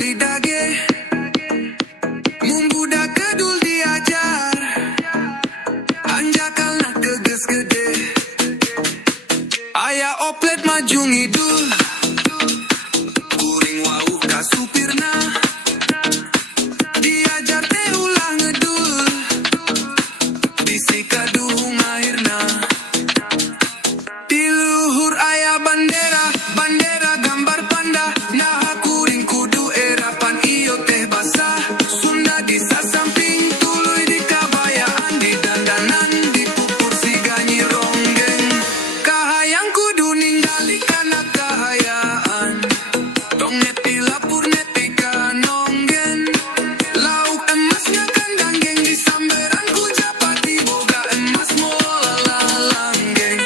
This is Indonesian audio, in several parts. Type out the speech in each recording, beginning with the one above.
di dage, mumbuda kedul diajar, anjakal nak teges gede, ayah oplet maju ngidul, kuring wau ka supirna, diajar teh ulah ngedul, bisi kaduh mahirna. Di luhur ayah bandera, bandera gambar panda, nah kuring kudu erapan iyo teh basah, Sunda di sasamping tuluy di kabayaan, di dandanan di pupur siga nyi ronggeng, kahayang kudu ninggali kana kahayaan, tong nepi lapur nepi kanonggen, lauk emasnya kandang geng, di samberan ku japati boga emas mola lalanggeng.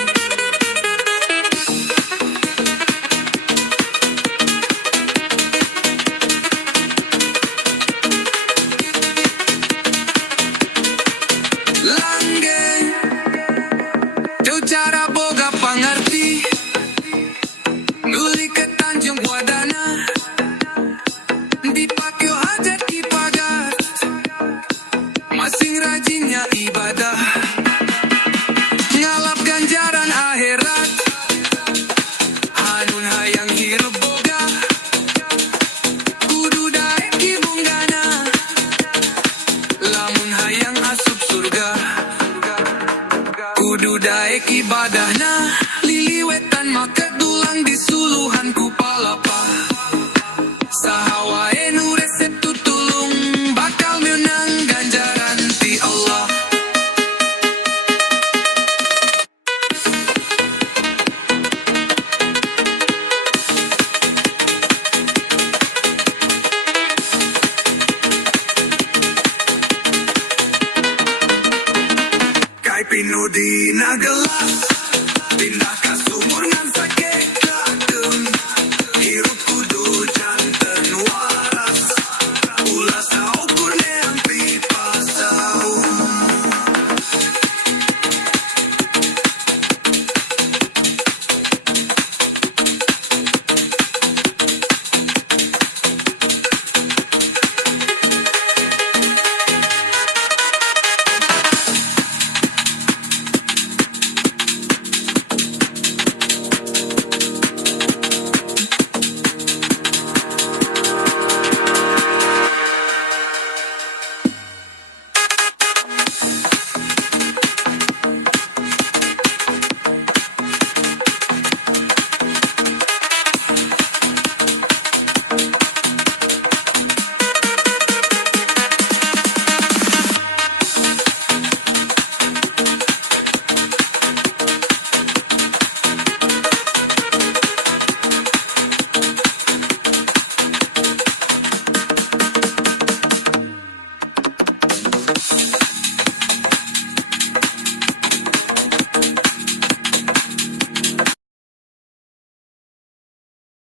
Langgeng, teu cara boga pangarti, nguli ke Tanjung Wadana, dipake hajat ibadat, masing rajinnya ibadah, ngalap ganjaran akhirat, hanun hayang hirup boga, kudu daek ibunggana, lamun hayang asup surga, kudu daek ibadahna, liliwetan make dulang di suluhan ku palapa, saha wae nu resep tutulung, bakal meunang ganjaran ti Allah. Kay pinudi na gelas, tindak kasu